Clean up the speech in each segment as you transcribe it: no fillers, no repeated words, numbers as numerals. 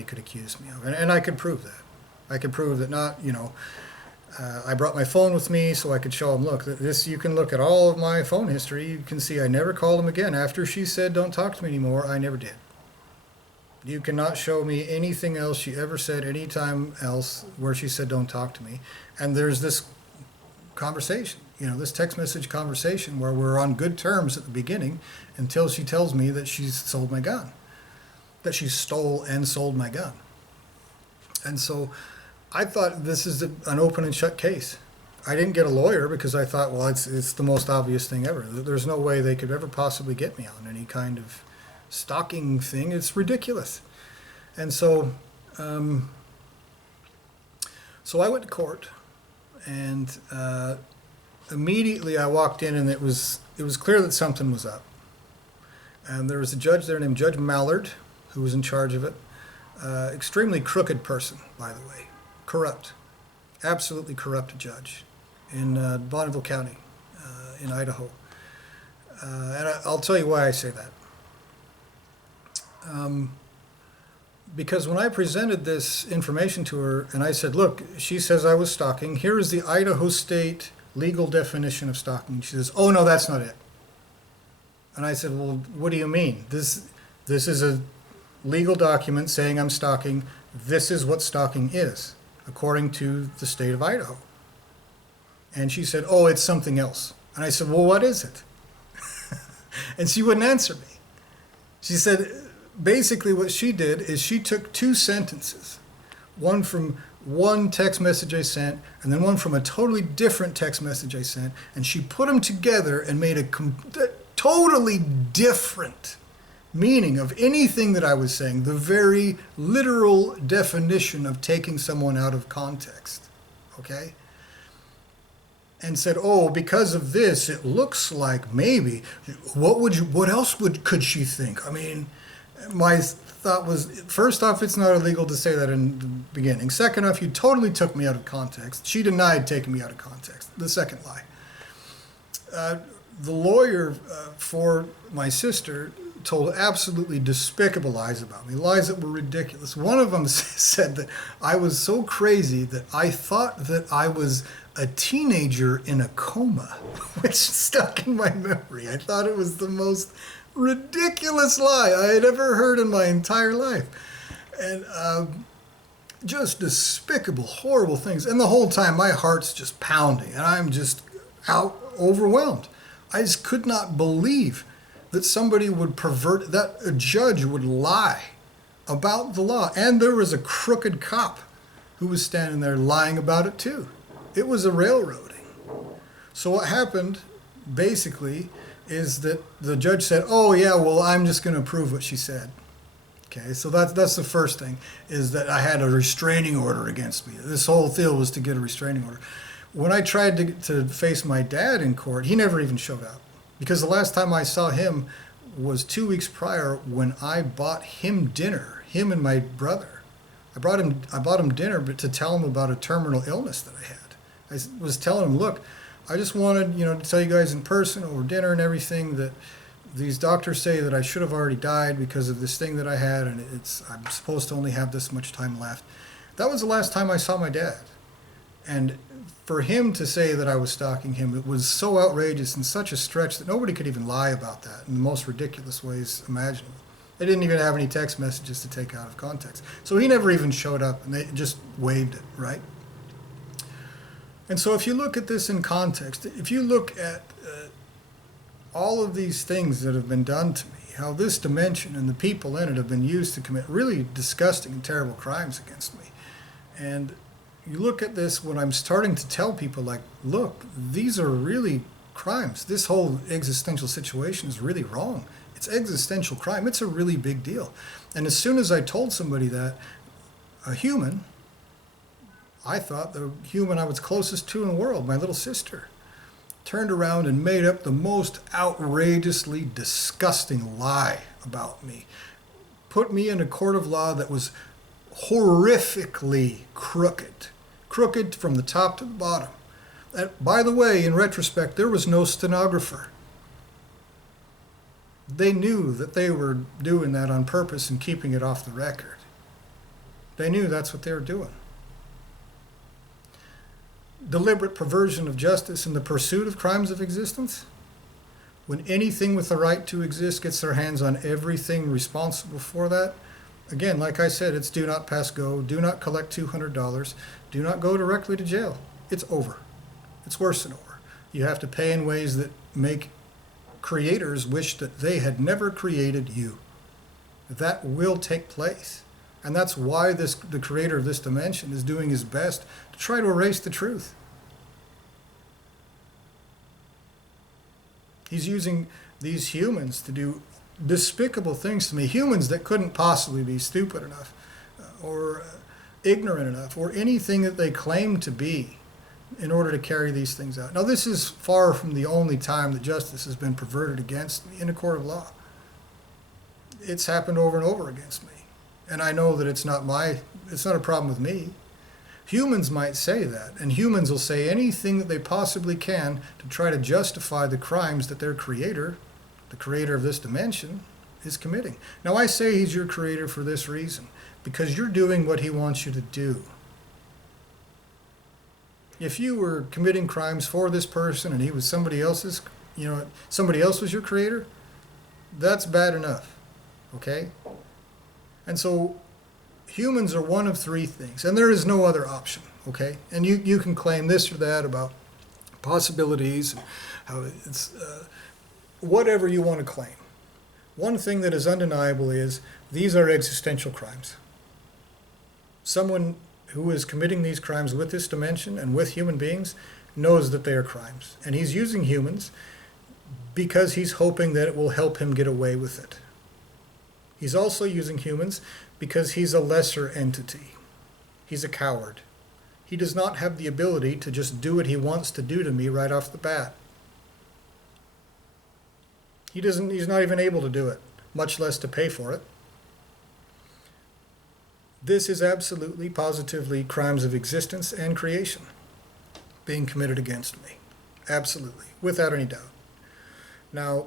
could accuse me of. And I could prove that. I could prove that not, I brought my phone with me so I could show them, look, this, you can look at all of my phone history. You can see I never called him again. After she said, don't talk to me anymore, I never did. You cannot show me anything else she ever said any time else where she said, don't talk to me. And there's this conversation, this text message conversation where we're on good terms at the beginning until she tells me that she's sold my gun, that she stole and sold my gun. And so I thought this is an open and shut case. I didn't get a lawyer because I thought, well, it's the most obvious thing ever. There's no way they could ever possibly get me on any kind of stalking thing. It's ridiculous. And so, so I went to court, and immediately I walked in, and it was clear that something was up. And there was a judge there named Judge Mallard, who was in charge of it. Extremely crooked person, by the way. Corrupt. Absolutely corrupt judge in Bonneville County, in Idaho. And I'll tell you why I say that. Because when I presented this information to her and I said, look, she says I was stalking. Here is the Idaho State legal definition of stalking. She says, oh, no, that's not it. And I said, well, what do you mean? This is a legal document saying I'm stalking. This is what stalking is, according to the state of Idaho. And she said, oh, it's something else. And I said, well, what is it? And she wouldn't answer me. She said, basically what she did is she took two sentences, one from one text message I sent and then one from a totally different text message I sent, and she put them together and made a totally different meaning of anything that I was saying, the very literal definition of taking someone out of context, okay? And said, oh, because of this, it looks like maybe, what else could she think? I mean, my thought was, first off, it's not illegal to say that in the beginning. Second off, you totally took me out of context. She denied taking me out of context, the second lie. The lawyer for my sister told absolutely despicable lies about me, lies that were ridiculous. One of them said that I was so crazy that I thought that I was a teenager in a coma, which stuck in my memory. I thought it was the most ridiculous lie I had ever heard in my entire life. And just despicable, horrible things. And the whole time my heart's just pounding and I'm just overwhelmed. I just could not believe that somebody would pervert, that a judge would lie about the law. And there was a crooked cop who was standing there lying about it too. It was a railroading. So what happened, basically, is that the judge said, oh yeah, well, I'm just going to prove what she said. Okay, so that's the first thing, is that I had a restraining order against me. This whole deal was to get a restraining order. When I tried to face my dad in court, he never even showed up. Because the last time I saw him was 2 weeks prior when I bought him dinner, him and my brother. I bought him dinner but to tell him about a terminal illness that I had. I was telling him, look, I just wanted, to tell you guys in person over dinner and everything that these doctors say that I should have already died because of this thing that I had, and I'm supposed to only have this much time left. That was the last time I saw my dad. And for him to say that I was stalking him, it was so outrageous and such a stretch that nobody could even lie about that in the most ridiculous ways imaginable. They didn't even have any text messages to take out of context. So he never even showed up, and they just waived it, right? And so if you look at this in context, if you look at all of these things that have been done to me, how this dimension and the people in it have been used to commit really disgusting and terrible crimes against me. And you look at this when I'm starting to tell people, like, look, these are really crimes. This whole existential situation is really wrong. It's existential crime. It's a really big deal. And as soon as I told somebody that, a human, I thought the human I was closest to in the world, my little sister, turned around and made up the most outrageously disgusting lie about me. Put me in a court of law that was horrifically crooked. Crooked from the top to the bottom. And by the way, in retrospect, there was no stenographer. They knew that they were doing that on purpose and keeping it off the record. They knew that's what they were doing. Deliberate perversion of justice in the pursuit of crimes of existence. When anything with the right to exist gets their hands on everything responsible for that, again, like I said, it's do not pass go, do not collect $200, do not go directly to jail. It's over. It's worse than over. You have to pay in ways that make creators wish that they had never created you. That will take place. And that's why the creator of this dimension is doing his best to try to erase the truth. He's using these humans to do despicable things to me. Humans that couldn't possibly be stupid enough or ignorant enough or anything that they claim to be in order to carry these things out. Now, this is far from the only time that justice has been perverted against me in a court of law. It's happened over and over against me. And I know that it's not a problem with me. Humans might say that, and humans will say anything that they possibly can to try to justify the crimes that their creator, the creator of this dimension, is committing. Now, I say he's your creator for this reason, because you're doing what he wants you to do. If you were committing crimes for this person and he was somebody else's, somebody else was your creator, that's bad enough, okay? And so humans are one of three things, and there is no other option, okay? And you can claim this or that about possibilities, how it's whatever you want to claim. One thing that is undeniable is these are existential crimes. Someone who is committing these crimes with this dimension and with human beings knows that they are crimes. And he's using humans because he's hoping that it will help him get away with it. He's also using humans because he's a lesser entity. He's a coward. He does not have the ability to just do what he wants to do to me right off the bat. He's not even able to do it, much less to pay for it. This is absolutely, positively crimes of existence and creation being committed against me. Absolutely, without any doubt. Now,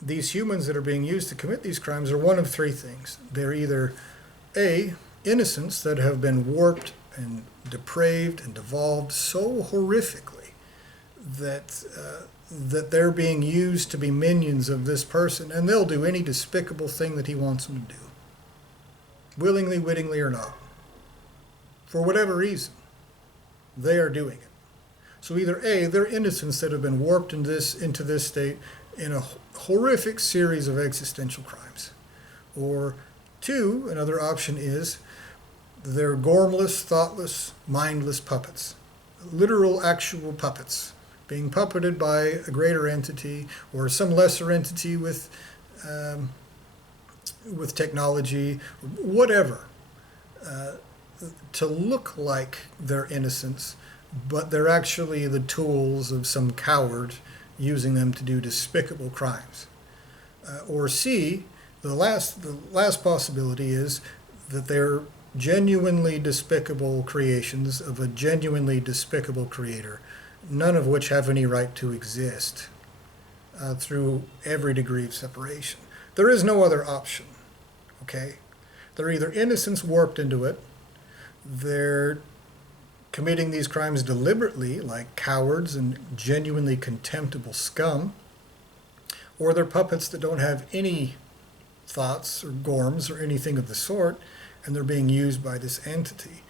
these humans that are being used to commit these crimes are one of three things. They're either A, innocents that have been warped and depraved and devolved so horrifically that they're being used to be minions of this person, and they'll do any despicable thing that he wants them to do. Willingly, wittingly, or not. For whatever reason, they are doing it. So either A, they're innocents that have been warped into this state in a horrific series of existential crimes. Or two, another option is they're gormless, thoughtless, mindless puppets. Literal, actual puppets being puppeted by a greater entity or some lesser entity with technology, whatever, to look like they're innocents, but they're actually the tools of some coward using them to do despicable crimes. Or C, the last possibility is that they're genuinely despicable creations of a genuinely despicable creator, none of which have any right to exist through every degree of separation. There is no other option, okay? They're either innocents warped into it, they're committing these crimes deliberately, like cowards and genuinely contemptible scum, or they're puppets that don't have any thoughts or gorms or anything of the sort, and they're being used by this entity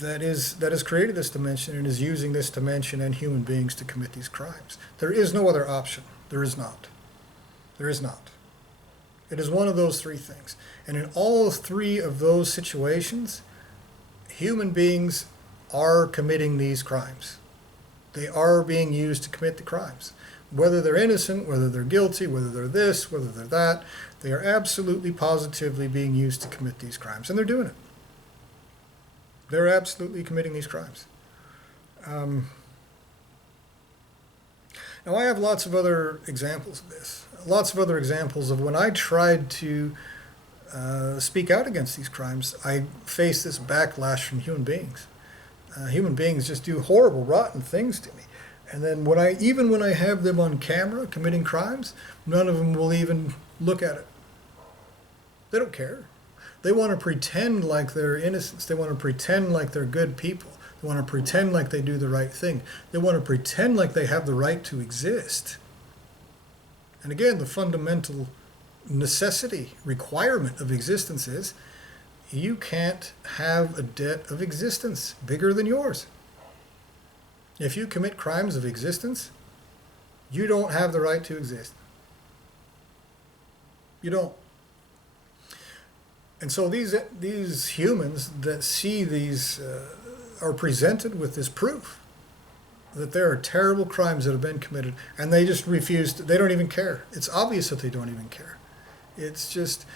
that has created this dimension and is using this dimension and human beings to commit these crimes. There is no other option. There is not. There is not. It is one of those three things. And in all three of those situations, human beings are committing these crimes. They are being used to commit the crimes. Whether they're innocent, whether they're guilty, whether they're this, whether they're that, they are absolutely positively being used to commit these crimes. And they're doing it. They're absolutely committing these crimes. Now, I have lots of other examples of this. Lots of other examples of when I tried to speak out against these crimes, I faced this backlash from human beings. Human beings just do horrible, rotten things to me. And then when I have them on camera committing crimes, none of them will even look at it. They don't care. They want to pretend like they're innocents. They want to pretend like they're good people. They want to pretend like they do the right thing. They want to pretend like they have the right to exist. And again, the fundamental necessity, requirement of existence is you can't have a debt of existence bigger than yours. If you commit crimes of existence, you don't have the right to exist. You don't. And so these humans that see these are presented with this proof that there are terrible crimes that have been committed, and they just refuse to, they don't even care. It's obvious that they don't even care. It's just,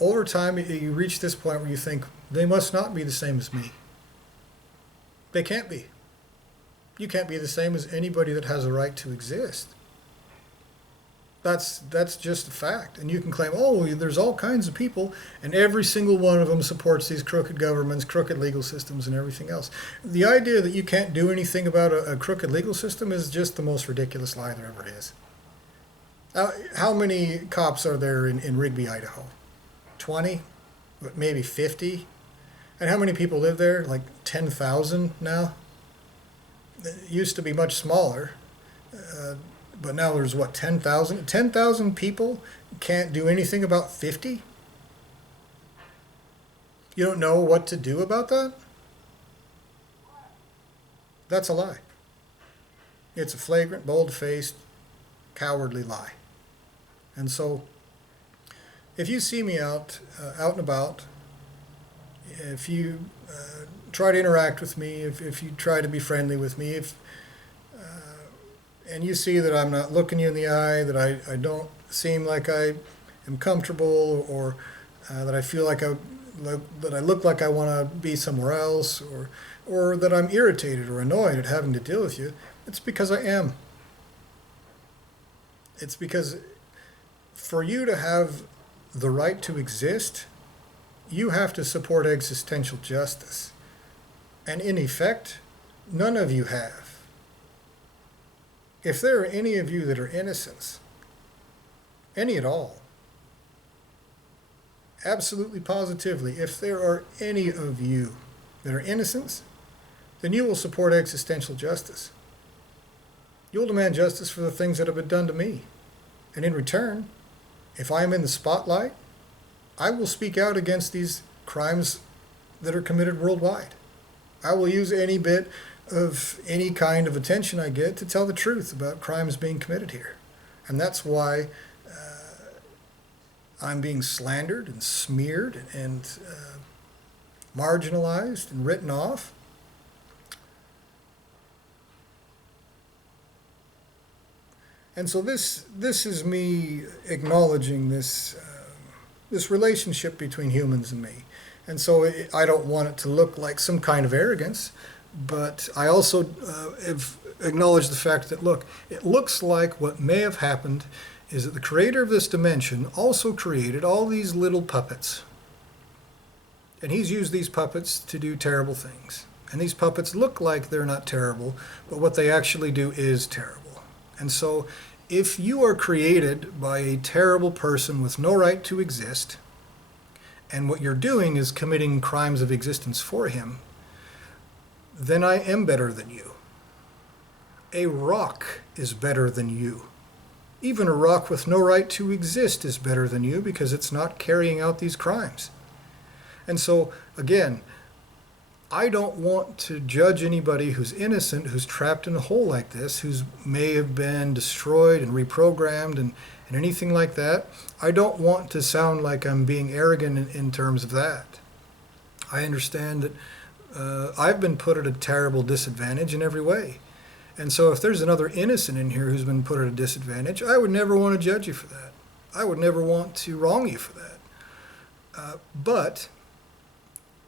over time, you reach this point where you think, they must not be the same as me. They can't be. You can't be the same as anybody that has a right to exist. That's just a fact. And you can claim, oh, there's all kinds of people, and every single one of them supports these crooked governments, crooked legal systems, and everything else. The idea that you can't do anything about a crooked legal system is just the most ridiculous lie there ever is. How many cops are there in Rigby, Idaho? 20? Maybe 50? And how many people live there? Like 10,000 now? It used to be much smaller. But now there's what, 10,000? 10,000 people can't do anything about 50? You don't know what to do about that? That's a lie. It's a flagrant, bold-faced, cowardly lie. And so, if you see me out and about, if you try to interact with me, if you try to be friendly with me, and you see that I'm not looking you in the eye, that I don't seem like I am comfortable, or that I feel like that I look like I want to be somewhere else, or that I'm irritated or annoyed at having to deal with you, it's because I am. It's because for you to have the right to exist, you have to support existential justice. And in effect, none of you have. If there are any of you that are innocents, any at all, absolutely positively, if there are any of you that are innocents, then you will support existential justice. You'll demand justice for the things that have been done to me. And in return, if I am in the spotlight, I will speak out against these crimes that are committed worldwide. I will use any bit of any kind of attention I get to tell the truth about crimes being committed here. And that's why I'm being slandered and smeared and marginalized and written off. And so this is me acknowledging this relationship between humans and me. And so I don't want it to look like some kind of arrogance, but I also have acknowledged the fact that, look, it looks like what may have happened is that the creator of this dimension also created all these little puppets. And he's used these puppets to do terrible things. And these puppets look like they're not terrible, but what they actually do is terrible. And so if you are created by a terrible person with no right to exist, and what you're doing is committing crimes of existence for him, then I am better than you. A rock is better than you. Even a rock with no right to exist is better than you because it's not carrying out these crimes. And so, again, I don't want to judge anybody who's innocent, who's trapped in a hole like this, who may have been destroyed and reprogrammed and anything like that. I don't want to sound like I'm being arrogant in terms of that. I understand that I've been put at a terrible disadvantage in every way. And so if there's another innocent in here who's been put at a disadvantage, I would never want to judge you for that. I would never want to wrong you for that. But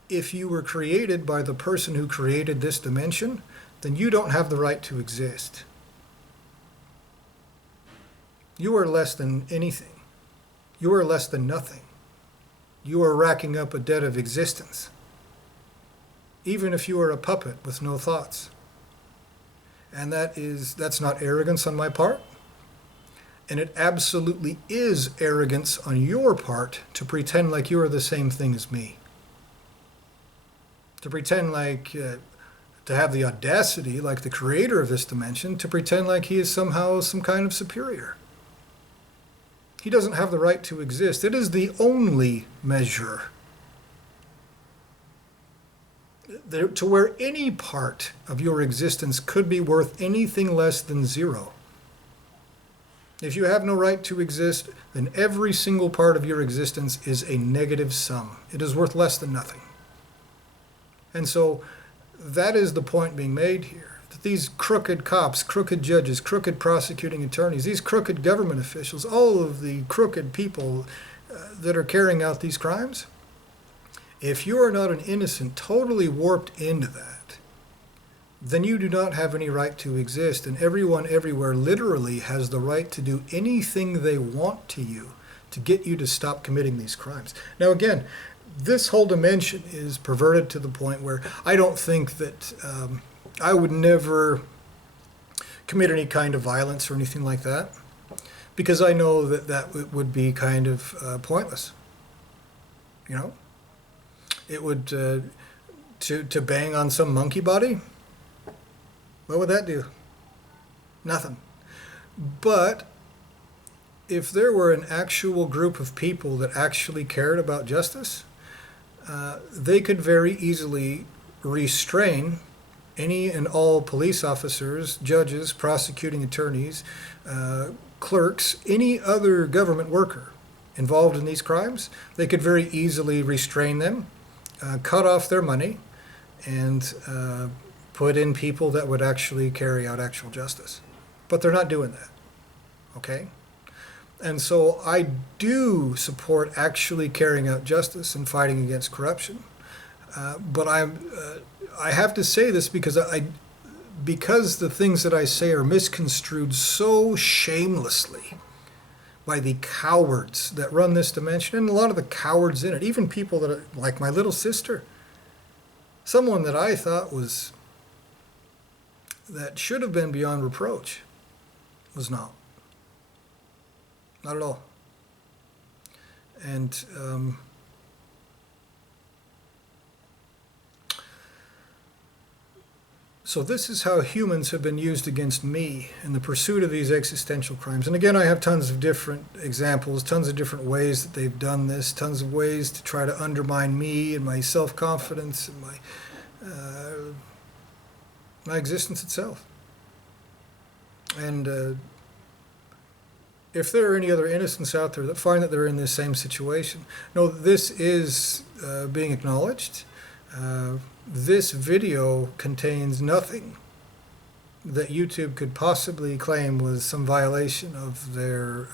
if you were created by the person who created this dimension, then you don't have the right to exist. You are less than anything. You are less than nothing. You are racking up a debt of existence, even if you are a puppet with no thoughts. And that's not arrogance on my part. And it absolutely is arrogance on your part to pretend like you are the same thing as me. To pretend like, to have the audacity, like the creator of this dimension, to pretend like he is somehow some kind of superior. He doesn't have the right to exist. It is the only measure to where any part of your existence could be worth anything less than zero. If you have no right to exist, then every single part of your existence is a negative sum. It is worth less than nothing. And so that is the point being made here. That these crooked cops, crooked judges, crooked prosecuting attorneys, these crooked government officials, all of the crooked people that are carrying out these crimes, if you are not an innocent, totally warped into that, then you do not have any right to exist, and everyone everywhere literally has the right to do anything they want to you to get you to stop committing these crimes. Now again, this whole dimension is perverted to the point where I don't think that I would never commit any kind of violence or anything like that, because I know that that would be kind of pointless. You know, it would to bang on some monkey body. What would that do? Nothing. But if there were an actual group of people that actually cared about justice, they could very easily restrain any and all police officers, judges, prosecuting attorneys, clerks, any other government worker involved in these crimes. They could very easily restrain them, cut off their money, and put in people that would actually carry out actual justice. But they're not doing that, okay? And so I do support actually carrying out justice and fighting against corruption. But I have to say this because because the things that I say are misconstrued so shamelessly by the cowards that run this dimension, and a lot of the cowards in it, even people that are, like my little sister, someone that I thought that should have been beyond reproach, was not. Not at all. And so this is how humans have been used against me in the pursuit of these existential crimes. And again, I have tons of different examples, tons of different ways that they've done this, tons of ways to try to undermine me and my self-confidence and my existence itself. And if there are any other innocents out there that find that they're in this same situation, no, this is being acknowledged. This video contains nothing that YouTube could possibly claim was some violation of their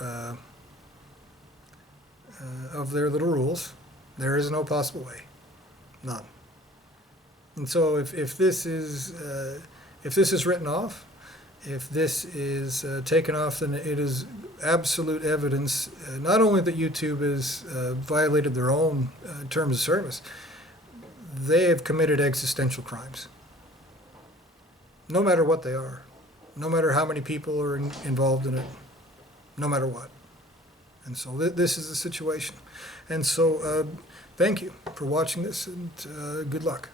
little rules. There is no possible way, none. And so if this is written off, if this is taken off, then it is absolute evidence not only that YouTube has violated their own terms of service, they have committed existential crimes. No matter what they are, no matter how many people are involved in it, no matter what. And so this is the situation. And so thank you for watching this, and good luck.